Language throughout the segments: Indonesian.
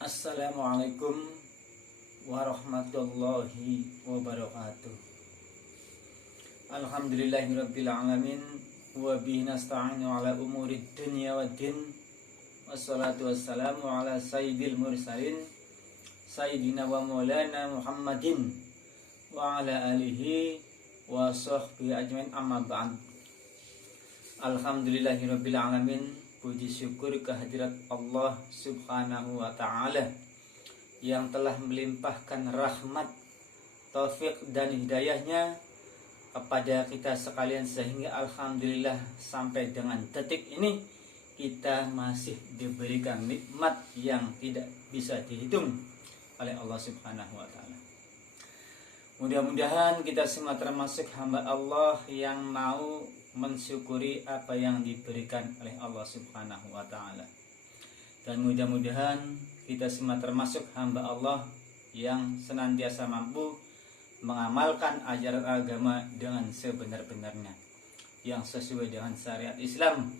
Assalamualaikum warahmatullahi wabarakatuh. Alhamdulillahirabbil alamin wa bihi nasta'inu ala umurid dunya waddin. Wassalatu wassalamu ala sayyidil mursalin sayyidina wa maulana Muhammadin wa ala alihi wa sahbihi ajmain, amma ba'd. Alhamdulillahirabbil alamin. Puji syukur kehadirat Allah subhanahu wa ta'ala yang telah melimpahkan rahmat, taufik dan hidayahnya kepada kita sekalian, sehingga alhamdulillah sampai dengan detik ini kita masih diberikan nikmat yang tidak bisa dihitung oleh Allah subhanahu wa ta'ala. Mudah-mudahan kita semua termasuk hamba Allah yang mau mensyukuri apa yang diberikan oleh Allah subhanahu wa ta'ala. Dan mudah-mudahan kita semua termasuk hamba Allah yang senantiasa mampu mengamalkan ajaran agama dengan sebenar-benarnya, yang sesuai dengan syariat Islam,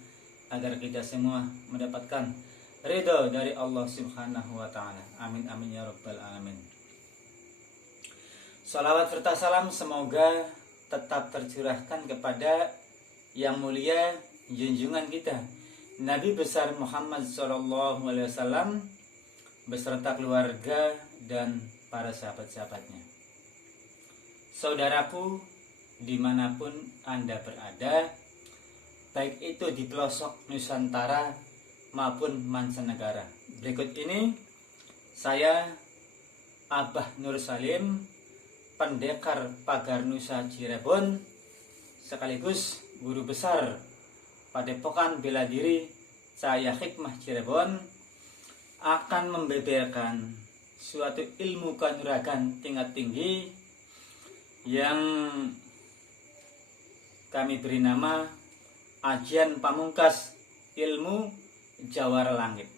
agar kita semua mendapatkan ridho dari Allah subhanahu wa ta'ala. Amin amin ya rabbal alamin. Salawat serta salam semoga tetap tercurahkan kepada yang mulia junjungan kita Nabi besar Muhammad SAW beserta keluarga dan para sahabat-sahabatnya. Saudaraku, dimanapun Anda berada, baik itu di pelosok Nusantara maupun mancanegara, berikut ini saya Abah Nur Salim, pendekar Pagar Nusa Cirebon, sekaligus guru besar Padepokan Bela Diri Cahaya Hikmah Cirebon, akan membeberkan suatu ilmu kanuragan tingkat tinggi yang kami beri nama Ajian Pamungkas Ilmu Jawara Langit.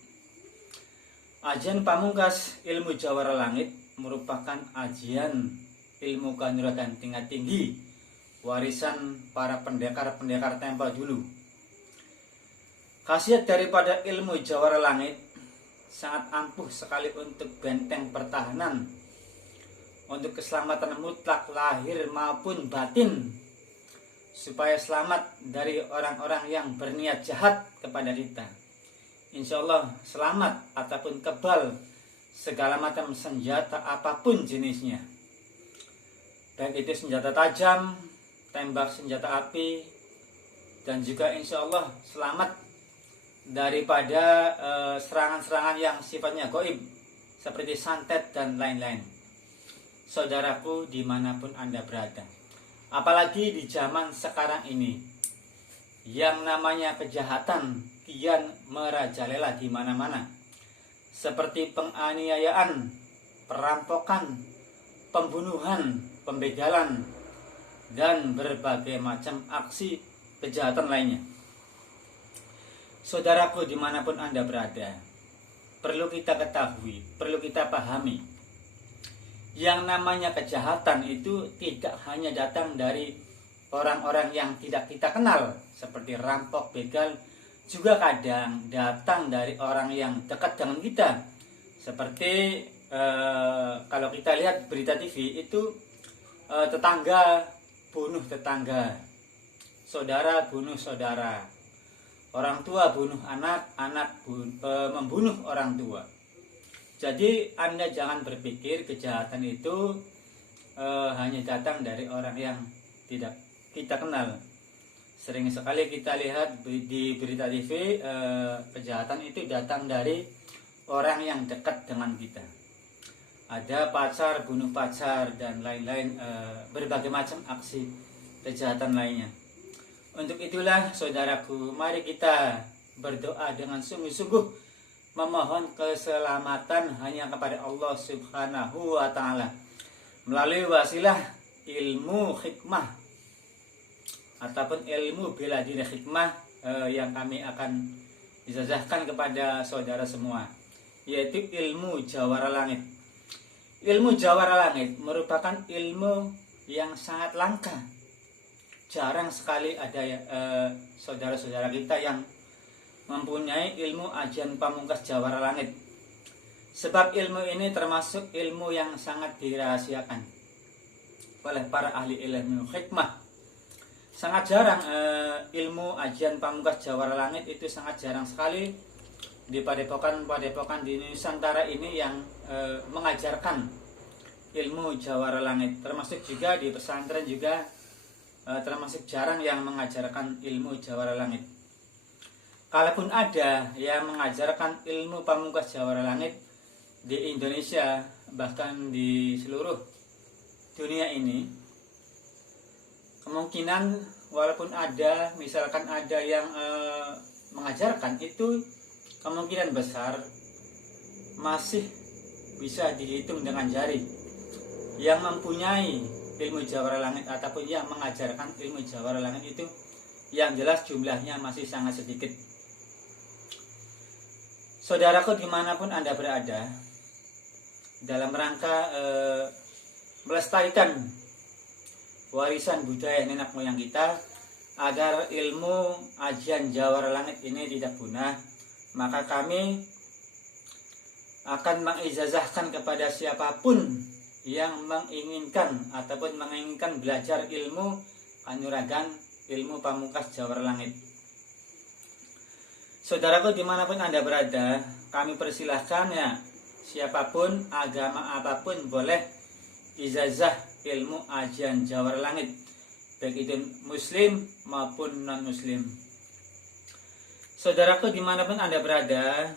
Ajian Pamungkas Ilmu Jawara Langit merupakan ajian ilmu kanuragan tingkat tinggi warisan para pendekar-pendekar tempo dulu. Khasiat daripada ilmu jawara langit sangat ampuh sekali untuk benteng pertahanan, untuk keselamatan mutlak lahir maupun batin, supaya selamat dari orang-orang yang berniat jahat kepada kita. Insya Allah selamat ataupun kebal segala macam senjata apapun jenisnya, baik itu senjata tajam, tembak senjata api, dan juga insya Allah selamat daripada serangan-serangan yang sifatnya gaib seperti santet dan lain-lain. Saudaraku, dimanapun Anda berada, apalagi di zaman sekarang ini yang namanya kejahatan kian merajalela di mana-mana, seperti penganiayaan, perampokan, pembunuhan, pembegalan, dan berbagai macam aksi kejahatan lainnya. Saudaraku, dimanapun Anda berada, perlu kita ketahui, perlu kita pahami, yang namanya kejahatan itu tidak hanya datang dari orang-orang yang tidak kita kenal, seperti rampok, begal, juga kadang datang dari orang yang dekat dengan kita, seperti kalau kita lihat berita TV itu, tetangga bunuh tetangga, saudara bunuh saudara, orang tua bunuh anak, membunuh orang tua. Jadi Anda jangan berpikir kejahatan itu hanya datang dari orang yang tidak kita kenal. Sering sekali kita lihat di berita TV, kejahatan itu datang dari orang yang dekat dengan kita. Ada pacar bunuh pacar dan lain-lain, berbagai macam aksi kejahatan lainnya. Untuk itulah saudaraku, mari kita berdoa dengan sungguh-sungguh, memohon keselamatan hanya kepada Allah subhanahu wa ta'ala melalui wasilah ilmu hikmah ataupun ilmu bela diri hikmah yang kami akan dijajahkan kepada saudara semua, yaitu ilmu jawara langit. Ilmu jawara langit merupakan ilmu yang sangat langka. Jarang sekali ada saudara-saudara kita yang mempunyai ilmu ajian pamungkas jawara langit. Sebab ilmu ini termasuk ilmu yang sangat dirahasiakan oleh para ahli ilmu hikmah. Sangat jarang ilmu ajian pamungkas jawara langit itu sangat jarang sekali di padepokan di Nusantara ini yang mengajarkan ilmu jawara langit. Termasuk juga di pesantren juga termasuk jarang yang mengajarkan ilmu jawara langit. Kalaupun ada yang mengajarkan ilmu pamungkas jawara langit di Indonesia, bahkan di seluruh dunia ini, kemungkinan walaupun ada, misalkan ada yang mengajarkan, itu kemungkinan besar masih bisa dihitung dengan jari yang mempunyai ilmu jawara langit ataupun yang mengajarkan ilmu jawara langit itu, yang jelas jumlahnya masih sangat sedikit. Saudaraku dimanapun Anda berada, dalam rangka melestarikan warisan budaya nenek moyang kita agar ilmu ajian jawara langit ini tidak punah, maka kami akan mengijazahkan kepada siapapun yang menginginkan ataupun menginginkan belajar ilmu kanuragan, ilmu pamungkas jawara langit. Saudaraku dimanapun Anda berada, kami persilahkan ya, siapapun, agama apapun boleh ijazah ilmu ajian jawara langit, baik itu muslim maupun non muslim. Saudaraku dimanapun Anda berada,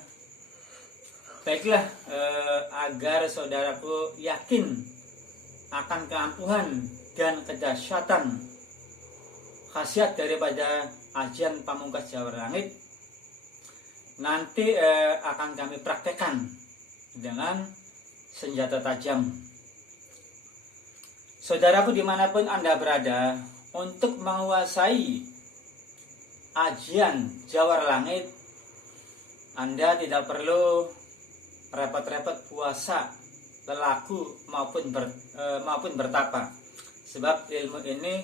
baiklah agar saudaraku yakin akan keampuhan dan kedahsyatan khasiat daripada ajian pamungkas jawara langit, nanti akan kami praktekkan dengan senjata tajam. Saudaraku dimanapun Anda berada, untuk menguasai ajian jawara langit, Anda tidak perlu repot-repot puasa, lelaku maupun bertapa. Sebab ilmu ini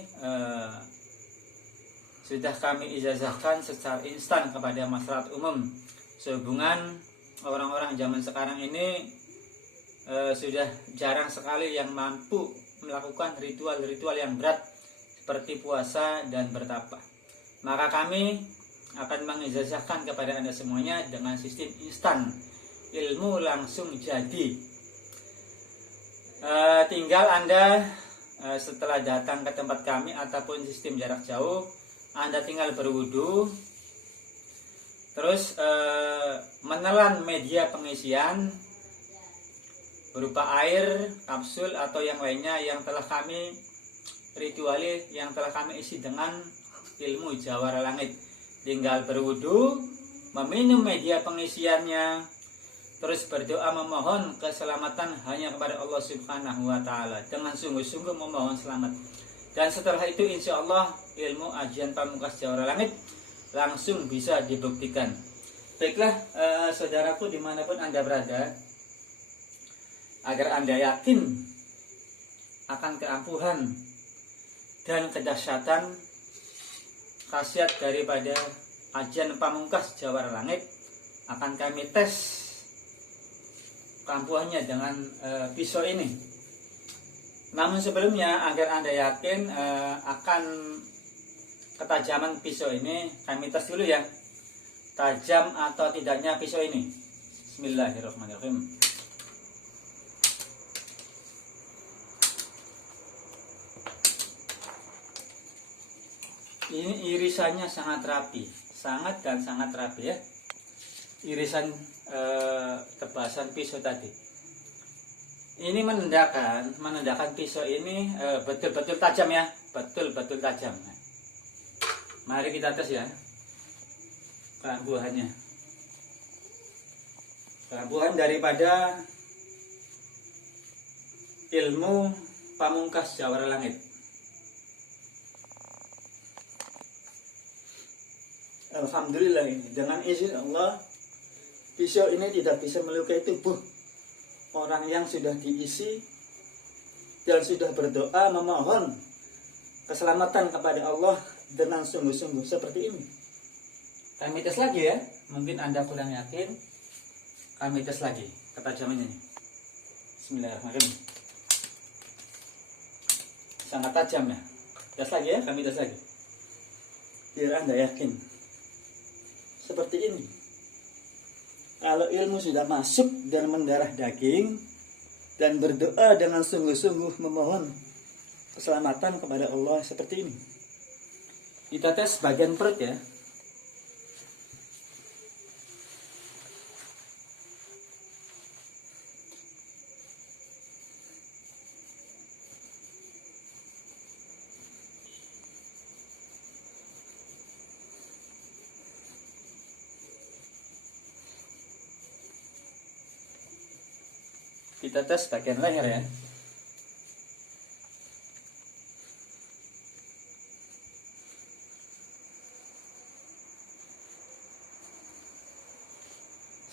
sudah kami ijazahkan secara instan kepada masyarakat umum. Sehubungan orang-orang zaman sekarang ini sudah jarang sekali yang mampu melakukan ritual-ritual yang berat seperti puasa dan bertapa. Maka kami akan mengijazahkan kepada Anda semuanya dengan sistem instan, ilmu langsung jadi. Tinggal Anda setelah datang ke tempat kami ataupun sistem jarak jauh, Anda tinggal berwudu, terus menelan media pengisian berupa air, kapsul atau yang lainnya yang telah kami rituali, yang telah kami isi dengan ilmu jawara langit. Tinggal berwudu, meminum media pengisiannya, terus berdoa memohon keselamatan hanya kepada Allah Subhanahu wa Ta'ala, dengan sungguh-sungguh memohon selamat. Dan setelah itu insya Allah ilmu ajian pamungkas jawara langit langsung bisa dibuktikan. Baiklah saudaraku dimanapun Anda berada, agar Anda yakin akan keampuhan dan kedahsyatan khasiat daripada ajian pamungkas jawara langit, akan kami tes keampuhannya dengan pisau ini. Namun sebelumnya, agar Anda yakin akan ketajaman pisau ini, kami tes dulu ya, tajam atau tidaknya pisau ini. Bismillahirrahmanirrahim. Ini irisannya sangat rapi, sangat rapi ya. Irisan tebasan pisau tadi. Ini menandakan pisau ini betul-betul tajam ya, betul-betul tajam. Mari kita tes ya keampuhannya. Keampuhan daripada ilmu pamungkas jawara langit. Alhamdulillah, ini dengan izin Allah pisau ini tidak bisa melukai tubuh orang yang sudah diisi dan sudah berdoa memohon keselamatan kepada Allah dengan sungguh-sungguh seperti ini. Kami tes lagi ya, mungkin Anda kurang yakin. Kami tes lagi ketajamannya. Bismillahirrahmanirrahim. Sangat tajam ya. Tes lagi ya, kami tes lagi. Biar Anda yakin. Seperti ini. Kalau ilmu sudah masuk dan mendarah daging dan berdoa dengan sungguh-sungguh memohon keselamatan kepada Allah seperti ini. Kita tes bagian perut ya. Kita tes bagian leher ya.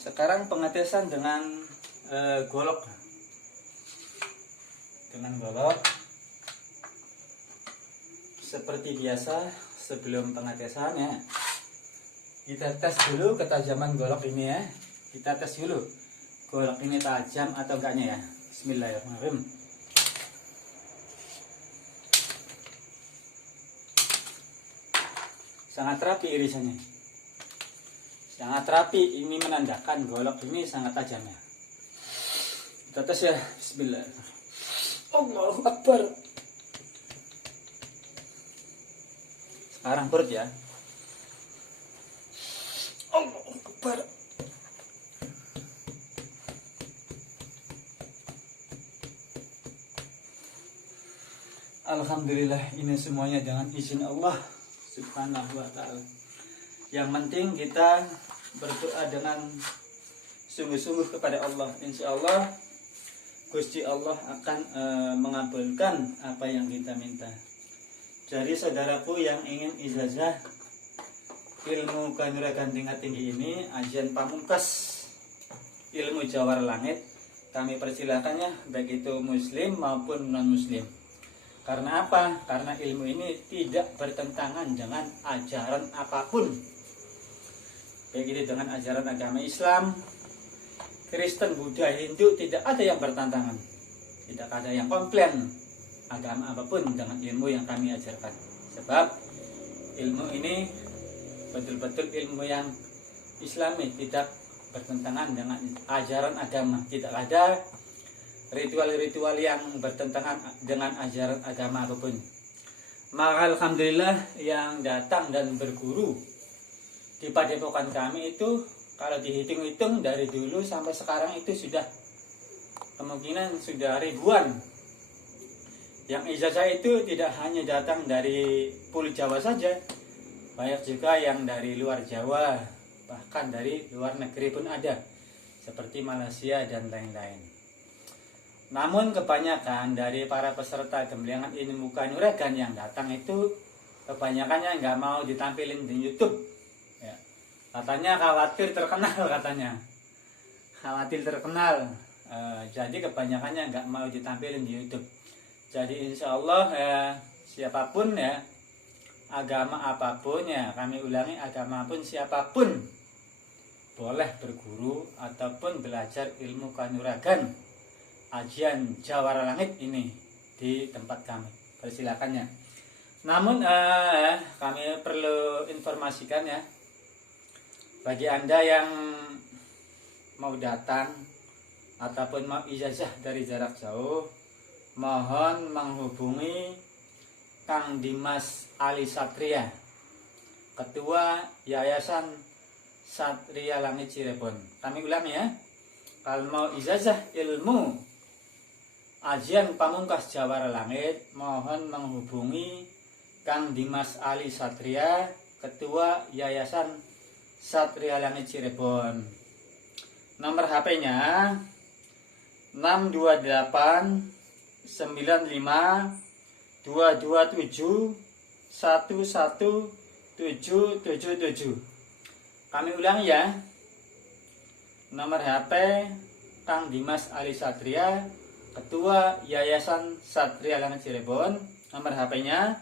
Sekarang pengetesan dengan golok. Dengan golok. Seperti biasa sebelum pengetesan ya. Kita tes dulu ketajaman golok ini ya. Kita tes dulu. Golok ini tajam atau enggaknya ya. Bismillahirrahmanirrahim. Sangat rapi irisannya. Sangat rapi, ini menandakan golok ini sangat tajam ya. Kita tes ya. Bismillahirrahmanirrahim. Allahu Akbar. Sekarang perut ya. Allahu Akbar. Alhamdulillah, ini semuanya dengan izin Allah Subhanahu wa ta'ala. Yang penting kita berdoa dengan sungguh-sungguh kepada Allah. Insya Allah Gusti Allah akan mengabulkan apa yang kita minta. Jadi saudaraku yang ingin ijazah ilmu kanuragan tingkat tinggi ini, ajian pamungkas ilmu jawara langit, kami persilakannya baik itu muslim maupun non muslim. Karena apa? Karena ilmu ini tidak bertentangan dengan ajaran apapun. Baik itu dengan ajaran agama Islam, Kristen, Buddha, Hindu, tidak ada yang bertentangan. Tidak ada yang komplain agama apapun dengan ilmu yang kami ajarkan. Sebab ilmu ini betul-betul ilmu yang Islami, tidak bertentangan dengan ajaran agama. Tidak ada ritual-ritual yang bertentangan dengan ajaran agama apapun. Maka alhamdulillah yang datang dan berguru di padepokan kami itu, kalau dihitung-hitung dari dulu sampai sekarang itu sudah kemungkinan sudah ribuan. Yang ijazah itu tidak hanya datang dari Pulau Jawa saja, banyak juga yang dari luar Jawa, bahkan dari luar negeri pun ada, seperti Malaysia dan lain-lain. Namun kebanyakan dari para peserta Gemblengan Ilmu Kanuragan yang datang itu kebanyakannya nggak mau ditampilin di YouTube. Ya. Katanya khawatir terkenal katanya. Khawatir terkenal. Jadi kebanyakannya nggak mau ditampilin di YouTube. Jadi insya Allah siapapun ya, agama apapun ya, kami ulangi agama pun siapapun boleh berguru ataupun belajar ilmu kanuragan ajian jawara langit ini di tempat kami. Persilakannya. Namun kami perlu informasikan ya, bagi Anda yang mau datang ataupun mau ijazah dari jarak jauh, mohon menghubungi Kang Dimas Ali Satria, Ketua Yayasan Satria Langit Cirebon. Kami ulangi ya, kalau mau ijazah ilmu ajian pamungkas jawara langit, mohon menghubungi Kang Dimas Ali Satria, Ketua Yayasan Satria Langit Cirebon. Nomor HP-nya 628 95 227 11777. Kami ulangi ya. Nomor HP Kang Dimas Ali Satria, Ketua Yayasan Satria Langit Cirebon. Nomor HP-nya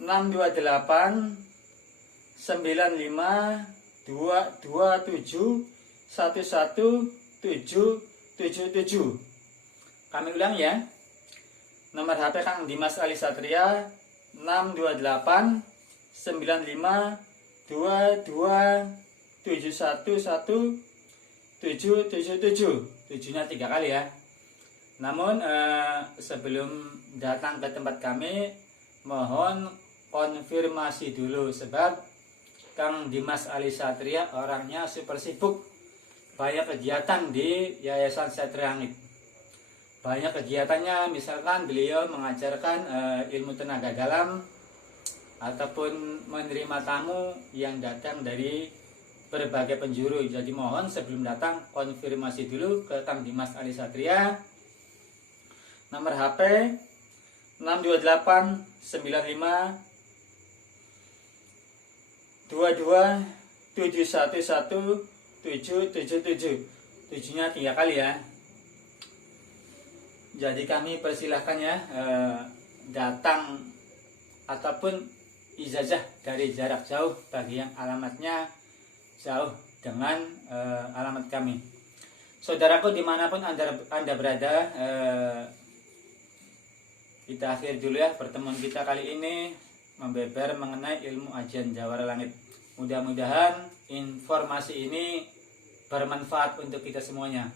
628 95 227 11777. Kami ulang ya. Nomor HP Kang Dimas Ali Satria 628 95 22 711 777. 7-nya 3 kali ya. Namun sebelum datang ke tempat kami, mohon konfirmasi dulu, sebab Kang Dimas Ali Satria orangnya super sibuk. Banyak kegiatan di Yayasan Satria Langit. Banyak kegiatannya, misalkan beliau mengajarkan ilmu tenaga dalam ataupun menerima tamu yang datang dari berbagai penjuru. Jadi mohon sebelum datang konfirmasi dulu ke Kang Dimas Ali Satria. Nomor HP 628 95 22 711 777. 7-nya 3 kali ya. Jadi kami persilahkan ya datang ataupun ijazah dari jarak jauh bagi yang alamatnya jauh dengan alamat kami. Saudaraku dimanapun anda berada, kita akhir dulu ya pertemuan kita kali ini membeber mengenai ilmu ajian jawara langit. Mudah-mudahan informasi ini bermanfaat untuk kita semuanya.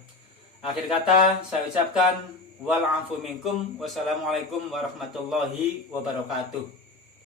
Akhir kata saya ucapkan wal afu minkum, wassalamualaikum warahmatullahi wabarakatuh.